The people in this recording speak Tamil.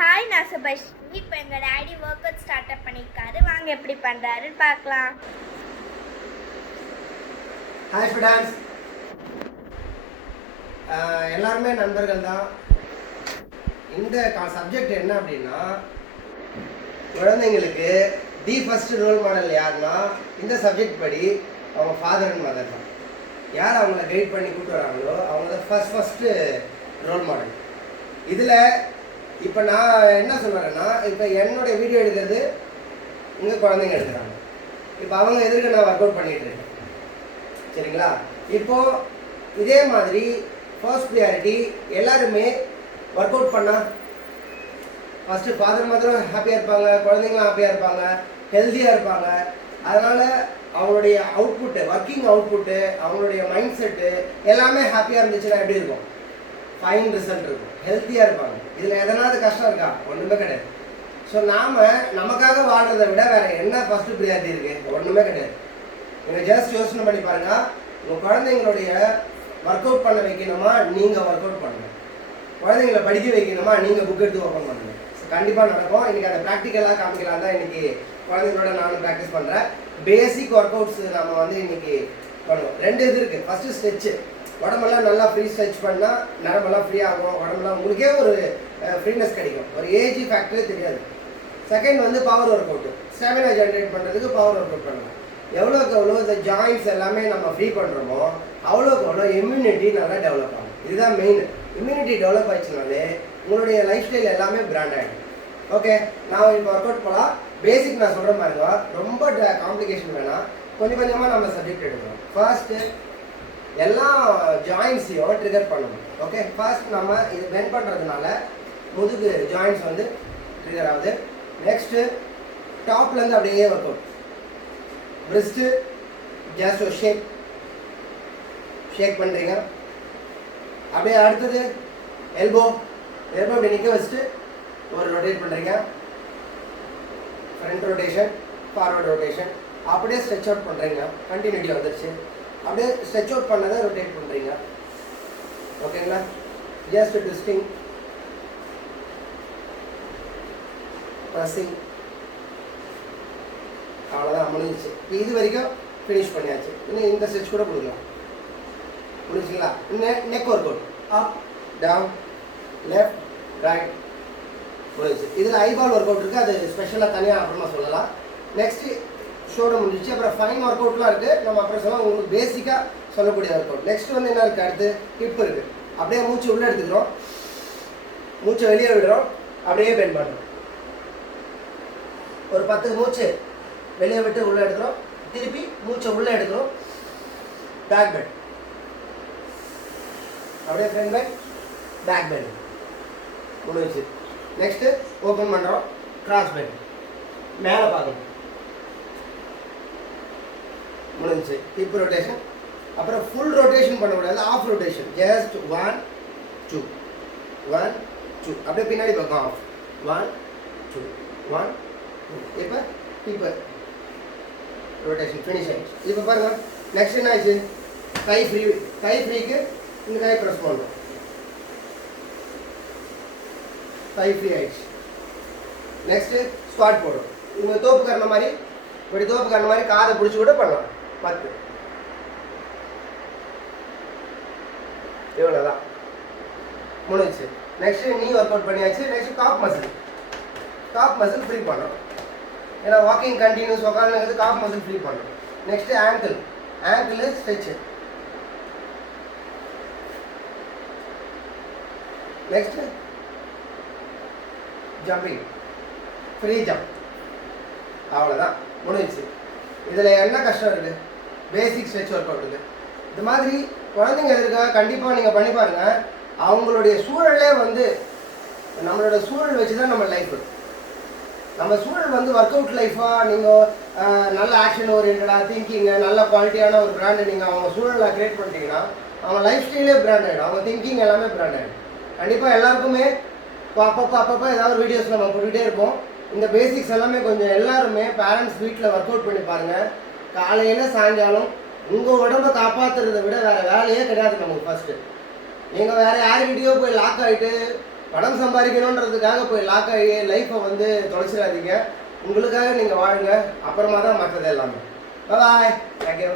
ஹாய் நான் சுபாஷினி. இப்போ எங்கள் daddy work out start up பண்ணியிருக்காரு. வாங்க எப்படி பண்ணுறாருன்னு பார்க்கலாம். ஹாய் ஸ்டூடெண்ட்ஸ், எல்லாருமே நண்பர்கள் தான். இந்த சப்ஜெக்ட் என்ன அப்படின்னா, குழந்தைங்களுக்கு தி ஃபர்ஸ்ட் ரோல் மாடல் யாருன்னா இந்த சப்ஜெக்ட் படி அவங்க ஃபாதர் அண்ட் மதர் தான். யார் அவங்கள கைட் பண்ணி கூப்பிட்டு வராங்களோ அவங்க தான் ஃபஸ்ட்டு ரோல் மாடல். இதில் இப்போ நான் என்ன சொல்கிறேன்னா, இப்போ என்னுடைய வீடியோ எடுக்கிறது உங்கள் குழந்தைங்க எடுக்கிறாங்க. இப்போ அவங்க எதிர்க்க நான் ஒர்க் அவுட் பண்ணிகிட்டு இருக்கேன், சரிங்களா? இப்போது இதே மாதிரி ஃபர்ஸ்ட் ப்ரியாரிட்டி எல்லாருமே ஒர்க் அவுட் பண்ணால் ஃபஸ்ட்டு ஃபாதர் மதரும் ஹாப்பியாக இருப்பாங்க, குழந்தைங்களும் ஹாப்பியாக இருப்பாங்க, ஹெல்த்தியாக இருப்பாங்க. அதனால் அவங்களுடைய அவுட்புட்டு, ஒர்க்கிங் அவுட்புட்டு, அவங்களுடைய மைண்ட் செட்டு எல்லாமே ஹாப்பியாக இருந்துச்சுன்னா எப்படி இருக்கும்? ஃபைன் ரிசல்ட் இருக்கும், ஹெல்த்தியாக இருப்பாங்க. இதில் எதனாவது கஷ்டம் இருக்கா? ஒன்றுமே கிடையாது. ஸோ நாம் நமக்காக வாழ்கிறத விட வேறு என்ன ஃபஸ்ட்டு ப்ரியாரிட்டி இருக்குது? ஒன்றுமே கிடையாது. நீங்கள் ஜஸ்ட் யோசனை பண்ணி பாருங்கள். உங்கள் குழந்தைங்களுடைய ஒர்க் அவுட் பண்ண வைக்கணுமா, நீங்கள் ஒர்க் அவுட் பண்ணுங்கள். குழந்தைங்களை படிக்க வைக்கணுமா, நீங்கள் புக் எடுத்து ஓப்பன் பண்ணுங்கள். ஸோ கண்டிப்பாக நடக்கும். இன்றைக்கி அதை ப்ராக்டிக்கலாக காமிக்கலாம் தான் இன்றைக்கி குழந்தைங்களோட நானும் ப்ராக்டிஸ் பண்ணுறேன். பேசிக் ஒர்க் அவுட்ஸ் நம்ம வந்து இன்றைக்கி பண்ணுவோம். ரெண்டு இது இருக்குது. First stretch. உடம்பெல்லாம் நல்லா ஃப்ரீ ஸ்ட்ரெச் பண்ணால் நரம்பெல்லாம் ஃப்ரீ ஆகும். உடம்பெல்லாம் உங்களுக்கே ஒரு ஃப்ரீனஸ் கிடைக்கும், ஒரு ஏஜ் ஃபேக்டரே தெரியாது. செகண்ட் வந்து power work out. Stamina generate பண்ணுறதுக்கு பவர் ஒர்க் அவுட் பண்ணலாம். எவ்வளோக்கு எவ்வளோ இந்த ஜாயின்ட்ஸ் எல்லாமே நம்ம ஃப்ரீ பண்ணுறோமோ அவ்வளோக்கு அவ்வளோ இம்யூனிட்டி நல்லா டெவலப் ஆகும். இதுதான் மெயின். இம்யூனிட்டி டெவலப் ஆயிடுச்சுனாலே உங்களுடைய லைஃப் ஸ்டைல் எல்லாமே பிராண்ட் ஆகிடும். ஓகே, நான் இப்போ ஒர்க் அவுட் போகலாம். பேசிக் நான் சொல்கிற மாதிரி தான், ரொம்ப காம்ப்ளிகேஷன் வேணாம். கொஞ்சம் கொஞ்சமாக நம்ம சப்ஜெக்ட் எடுக்கணும். ஃபர்ஸ்ட்டு எல்லா ஜாயின்ட்ஸையும் ட்ரிகர் பண்ணணும். ஓகே, ஃபர்ஸ்ட் நம்ம இது பெண்ட் பண்ணுறதுனால முதுகு ஜாயின்ட்ஸ் வந்து ட்ரிகர் ஆகுது. நெக்ஸ்ட்டு டாப்லேருந்து அப்படியே ஒர்க் அவுட். பிரிஸ்ட்டு ஜஸ்ட் ஒரு ஷேக் பண்ணுறீங்க. அப்படியே அடுத்தது எல்போ அப்படி நிற்க வச்சுட்டு ஒரு ரொட்டேட் பண்ணுறீங்க. Front rotation, forward rotation. அப்படியே ஸ்ட்ரெச் அவுட் பண்ணுறீங்க. கண்டினியூட்டி வந்துடுச்சு. அப்படியே ஸ்ட்ரெச் அவுட் பண்ணதை ரொட்டேட் பண்ணுறீங்க. ஓகேங்களா? ஜஸ்ட் ட்விஸ்டிங், ப்ரெஸ்ஸிங், அவ்வளோதான், முடிஞ்சிச்சு. இப்போ இது வரைக்கும் ஃபினிஷ் பண்ணியாச்சு. இன்னும் இந்த ஸ்ட்ரெச் கூட கொடுக்கலாம். முடிஞ்சுங்களா? Neck workout. Up down left right முடிஞ்சிச்சு. இதில் ஐபால் ஒர்க் அவுட் இருக்குது, அது ஸ்பெஷலாக தனியாக அப்புறமா சொல்லலாம். நெக்ஸ்ட்டு ஷோல்டர் முடிஞ்சிச்சு. அப்புறம் ஃபைன் ஒர்க் அவுட்லாம் இருக்குது, நம்ம அப்புறம் சொல்லலாம். உங்களுக்கு பேசிக்காக சொல்லக்கூடிய ஒர்க் அவுட். நெக்ஸ்ட் வந்து என்ன இருக்குது? அடுத்து ஹிப் இருக்குது. அப்படியே மூச்சு உள்ளே எடுத்துக்கிறோம், மூச்சை வெளியே விடுறோம், அப்படியே பெண்ட் பண்ணுறோம். ஒரு 10 மூச்சு வெளியே விட்டு உள்ளே எடுக்கிறோம், திருப்பி மூச்சை உள்ளே எடுக்கிறோம், பேக் பெண்ட், அப்படியே ஃப்ரண்ட் பெண்ட், பேக் பெண்ட் முடிஞ்சிச்சு. நெக்ஸ்ட்டு ஓப்பன் பண்ணுறோம், கிராஸ் பெண்ட், மேலே பார்க்கணும், முடிஞ்சிச்சு. Hip rotation. அப்புறம் ஃபுல் ரொட்டேஷன் பண்ணக்கூடாது, ஆஃப் ரொட்டேஷன். ஜஸ்ட் 1 2 1 2 அப்படியே பின்னாடி பக்கம் ஆஃப் 1 2 1 2. இப்போ ரொட்டேஷன் ஃபினிஷ் ஆகிடுச்சு. இப்போ பாருங்கள், நெக்ஸ்ட் என்ன ஆயிடுச்சு? கை ஃப்ரீக்கு இந்த கை ப்ரெஸ் பண்ணுறோம், கை ஃப்ரீ ஆயிடுச்சு. நெக்ஸ்ட்டு ஸ்குவாட் போடுறோம். இவங்க தோப்பு கரண மாதிரி, இப்படி தோப்பு கரண மாதிரி காதை பிடிச்சி கூட பண்ணலாம். 10. இவ்வளோதான், முடிஞ்சிச்சு. நெக்ஸ்ட்டு நீ ஒர்க் அவுட் பண்ணியாச்சு. நெக்ஸ்ட் டாப் மசில் ஃப்ரீ பண்ணுறோம். ஏன்னா வாக்கிங் கண்டினியூஸ் உட்காந்துங்கிறது டாப் மசில் ஃப்ரீ பண்ணுறோம். Next ankle stretch. Next jumping, free jump. அவ்வளோதான், முடிஞ்சிச்சு. இதில் என்ன கஷ்டம் இருக்குது? பேசிக் ஸ்ட்ரெச் ஒர்க் அவுட் இருக்குது. இது மாதிரி குழந்தைங்க இருக்கா, கண்டிப்பாக நீங்கள் பண்ணி பாருங்கள். அவங்களுடைய சூழலே வந்து நம்மளோட சூழல் வச்சு தான் நம்ம லைஃப். நம்ம சூழல் வந்து ஒர்க் அவுட் லைஃபாக நீங்கள் நல்ல ஆக்ஷன் ஓரியன்டாக திங்கிங்கு, நல்ல குவாலிட்டியான ஒரு பிராண்டை நீங்கள் அவங்க சூழலாக க்ரியேட் பண்ணிட்டீங்கன்னா அவங்க லைஃப் ஸ்டைலே பிராண்ட் ஆகிடும், அவங்க திங்கிங் எல்லாமே பிராண்ட் ஆகிடும். கண்டிப்பாக எல்லாருக்குமே அப்பப்போ ஏதாவது ஒரு வீடியோஸ் நம்ம போட்டுகிட்டே இருப்போம். இந்த பேசிக்ஸ் எல்லாமே கொஞ்சம் எல்லாருமே பேரண்ட்ஸ் வீட்டில் ஒர்க் அவுட் பண்ணி பாருங்கள். காலையில் சாயங்காலம் உங்கள் உடம்பை காப்பாற்றுறதை விட வேறு வேலையே கிடையாது நமக்கு. ஃபஸ்ட்டு நீங்கள் வேறு யார் வீடியோ போய் லாக் ஆகிட்டு பணம் சம்பாதிக்கணுன்றதுக்காக போய் லாக் ஆகி லைஃப்பை வந்து தொலைச்சிடாதீங்க. உங்களுக்காக நீங்கள் வாழுங்க, அப்புறமா தான் மற்றது எல்லாமே. பாய், தேங்க்யூ.